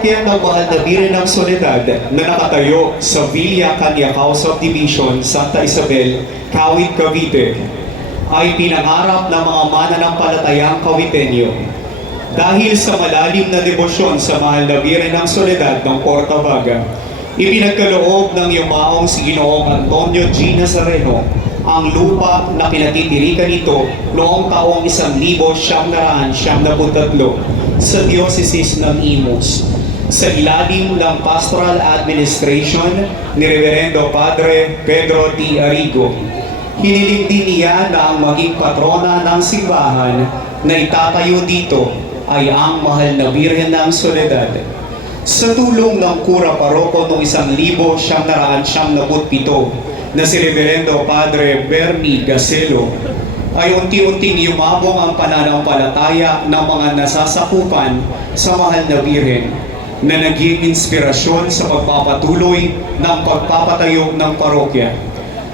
parokya ng Mahal na Birin ng Soledad na nakatayo sa Villa Canyacao Subdivision, Santa Isabel, Kawit, Cavite ay pinangarap ng mga mananampalatayang Caviteño. Dahil sa malalim na debosyon sa Mahal na Birin ng Soledad ng Porta Vaga, ipinagkaloob ng yumaong si Ginoong Antonio G. Nazareno ang lupa na pinatitirikan nito noong taong 1973 sa Diocese ng Imus sa ilalim ng Pastoral Administration ni Reverendo Padre Pedro T. Arrigo. Hiniling din niya na ang maging patrona ng simbahan na itatayo dito ay ang mahal na Birhen ng Soledad. Sa tulong ng Kura Paroko noong 1977 na si Reverendo Padre Bernie Gaselo ay unti-unting yumabong ang pananampalataya ng mga nasasakupan sa mahal na Birhen na naging inspirasyon sa pagpapatuloy ng pagpapatayo ng parokya.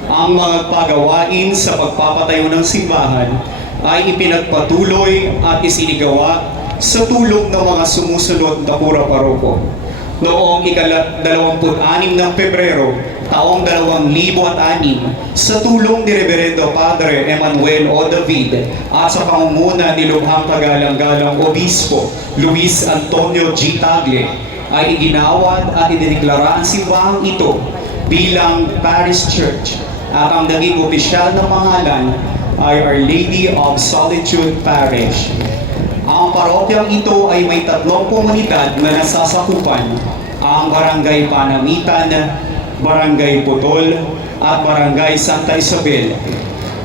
Ang mga pagawain sa pagpapatayo ng simbahan ay ipinagpatuloy at isinigawa sa tulong ng mga sumusunod na kura paroko. Noong ika-26 ng Pebrero, taong 2006, sa tulong ni Reverendo Padre Emmanuel O. David at sa pangunguna ni Lubhang Kagalang-Galang Obispo Luis Antonio G. Tagle, ay iginawad at idineklara ang simbahang ito bilang Parish Church at ang naging opisyal na pangalan ay Our Lady of Solitude Parish. Ang parokyang ito ay may tatlong komunidad na nasasakupan, ang Barangay Panamitan, Barangay Putol, at Barangay Santa Isabel.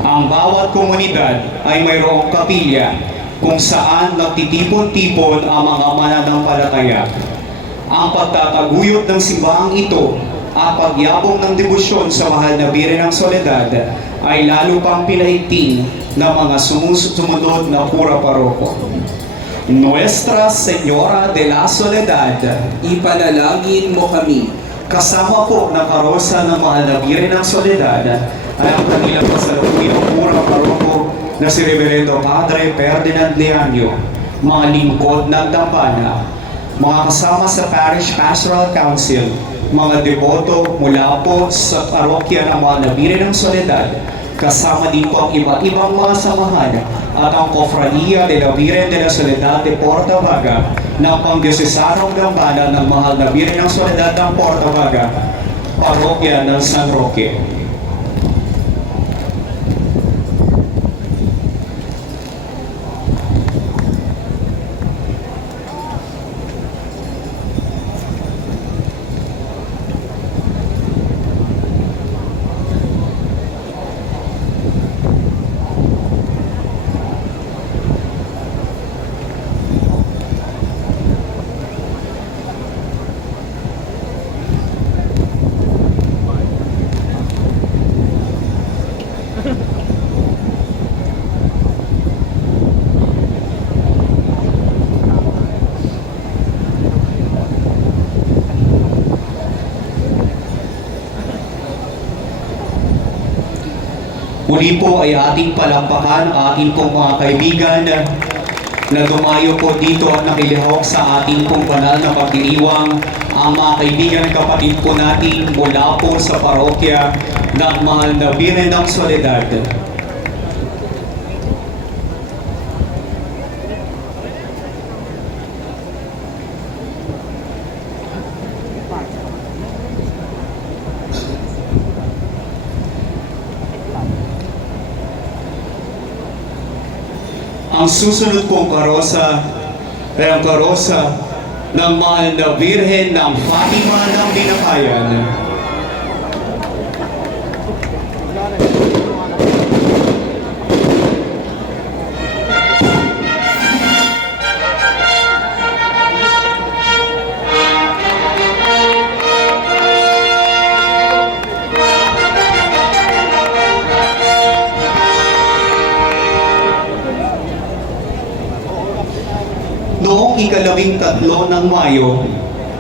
Ang bawat komunidad ay mayroong kapilya kung saan nagtitipon-tipon ang mga mananampalataya. Ang pagtataguyod ng simbahang ito at pagyabong ng debosyon sa mahal na Bire ng Soledad ay lalo pang pinaigting ng mga sumusunod na pura paroko. Nuestra Señora de la Soledad, Ipanalangin mo kami. Kasama po ng karosa ng mahal na Bire ng Soledad ay ang kanilang kasalukuyang pura paroko na si Reverendo Padre Ferdinand Leaño, mga lingkod ng Dambana, mga kasama sa Parish Pastoral Council, mga deboto mula po sa parokya ng mga nabire ng Soledad, kasama din po ang iba-ibang mga samahan at ang Cofradia de la Virgen de la Soledad de Porta Vaga ng Pangdiosesanong Dambana ng Mahal na Virgen ng Soledad ng Porta Vaga, parokya ng San Roque. Muli po ay ating palampakan ating pong mga kaibigan na dumayo po dito at nakilihok sa ating pong banal na pagdiriwang ang mga kaibigan kapatid po natin mula po sa parokya ng mahal na Bire ng Soledad. Ang susunod pong karosa ay ang karosa ng mahal na Birhen ng Fatima ng Binakayan. Noong ikalawing tatlo ng Mayo,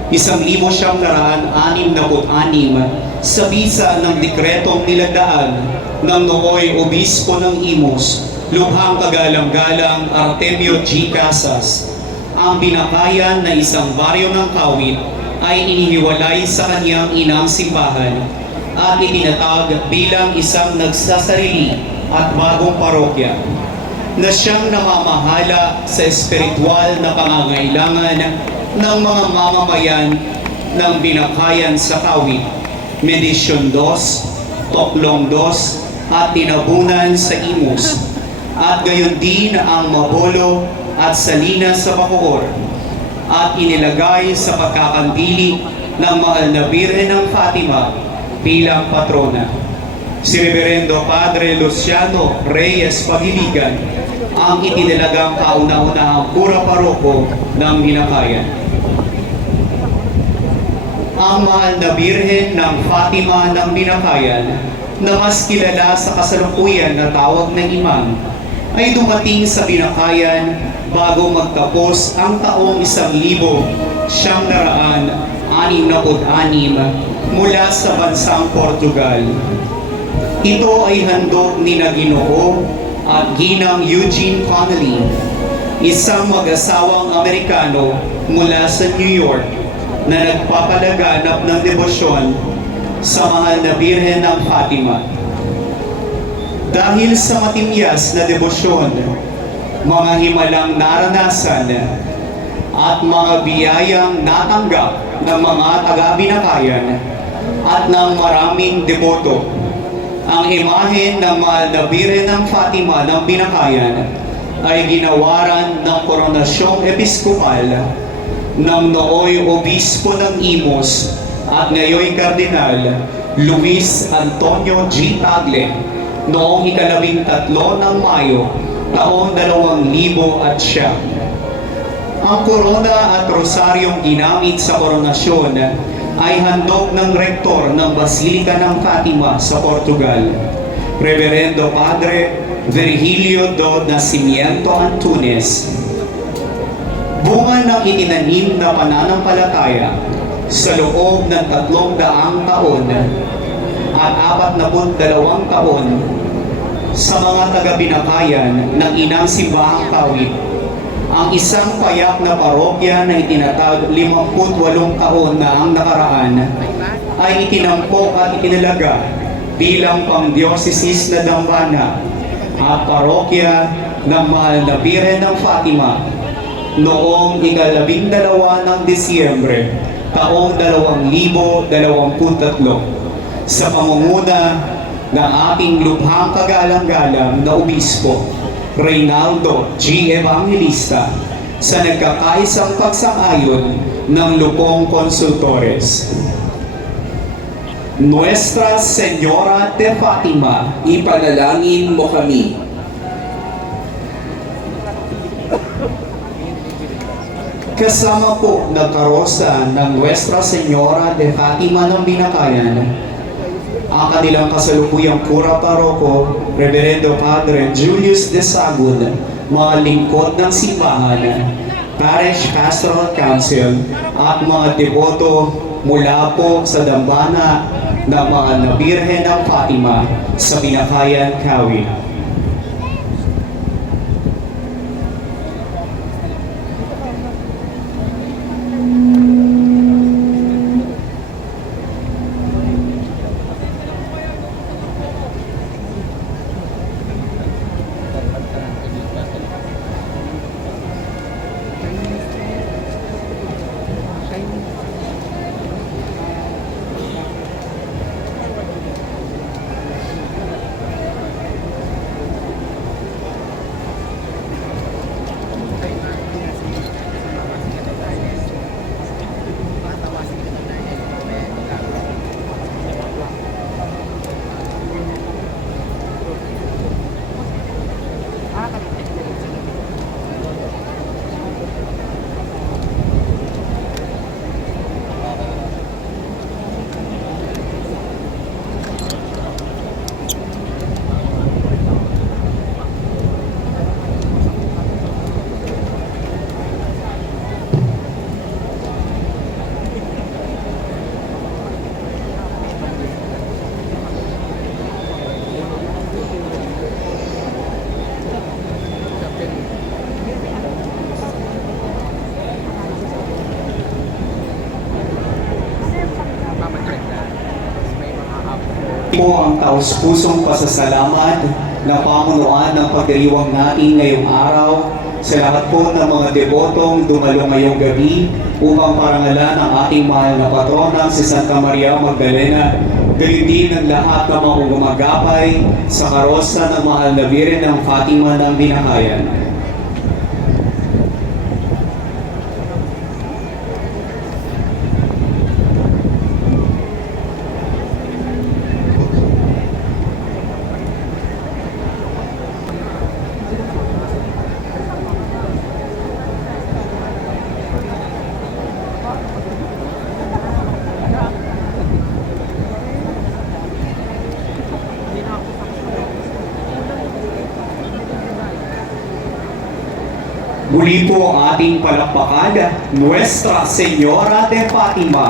isang libo siyang naraan anim na anim sa bisa ng dekretong nilagdaan ng nooy obispo ng Imus, lubhang kagalang-galang Artemio G. Casas, ang binakayan na isang baryo ng kawit ay inihiwalay sa kanyang inang simbahan at itinatag bilang isang nagsasarili at bagong parokya na siyang namamahala sa espiritual na pangangailangan ng mga mamamayan ng binakayan sa kawit, Medisyon 2, Toklong 2, at Tinabunan sa Imus, at gayon din ang Mabolo at Salinas sa Bacoor, at inilagay sa pagkakandili ng mahal na Birhen ng Fatima bilang patrona. Si Reverendo Padre Luciano Reyes Pagiligan ang itinilagang kauna-unahang pura paroko ng Binakayan. Ang mahal na Birhen ng Fatima ng Binakayan na mas kilala sa kasalukuyan na tawag ng imam ay dumating sa Binakayan bago magtapos ang taong isang libo siyang naraan anim na anim mula sa bansang Portugal. Ito ay handog ni na Ginoo at Ginang Eugene Connolly, isang mag-asawang Amerikano mula sa New York na nagpapalaganap ng debosyon sa mahal na Birhen ng Fatima. Dahil sa matimyas na debosyon, mga himalang naranasan at mga biyayang natanggap ng mga taga-binakayan at ng maraming deboto, ang imahe ng mahal na Birhen ng Fatima ng Binakayan ay ginawaran ng koronasyong episkopal ng nooy obispo ng Imos at ngayoy kardinal Luis Antonio G. Tagle noong ikalabing tatlo ng Mayo taong dalawang libo at siya. Ang korona at rosaryong ginamit sa koronasyon ay handog ng rektor ng Basilika ng Fatima sa Portugal, Reverendo Padre Virgilio do Nascimento Antunes. Bunga ng itinanim na pananampalataya sa loob ng tatlong daang taon at apat na dalawang taon sa mga taga-binakayan ng inang simbahang kawit ang isang payak na parokya na itinatag 58 taon na ang nakaraan ay itinampok at itinalaga bilang pang-diocesis na dambana at parokya ng mahal na Birhen ng Fatima noong ikalabing dalawa ng Disyembre taong 2023 sa pamumuna ng ating lubhang kagalang-galang na obispo, Reynaldo G. Evangelista, sa nagkakaisang pagsang-ayon ng Lupong Consultores. Nuestra Señora de Fatima, Ipanalangin mo kami. kasama po ng karosa ng Nuestra Señora de Fatima ng Binakayan, ang kanilang kasalukuyang kura paroko, Reverendo Padre Julius de Sagud, mga lingkod ng simbahan, Parish Pastoral Council, at mga deboto mula po sa dambana ng mga nabirhen ng Fatima sa Binakayan, Kawi. Po ang taus-pusong pasasalamat na pamunuan ng pagdiriwang natin ngayong araw sa lahat po ng mga debotong dumalo ngayong gabi upang parangalan ang ating mahal na patrona si Santa Maria Magdalena gayon din ang lahat ng mga gumagapay sa karosa ng mahal na Birhen ng Fatima ng Binahayan. Muli po ating palakpakan, Nuestra Señora de Fatima.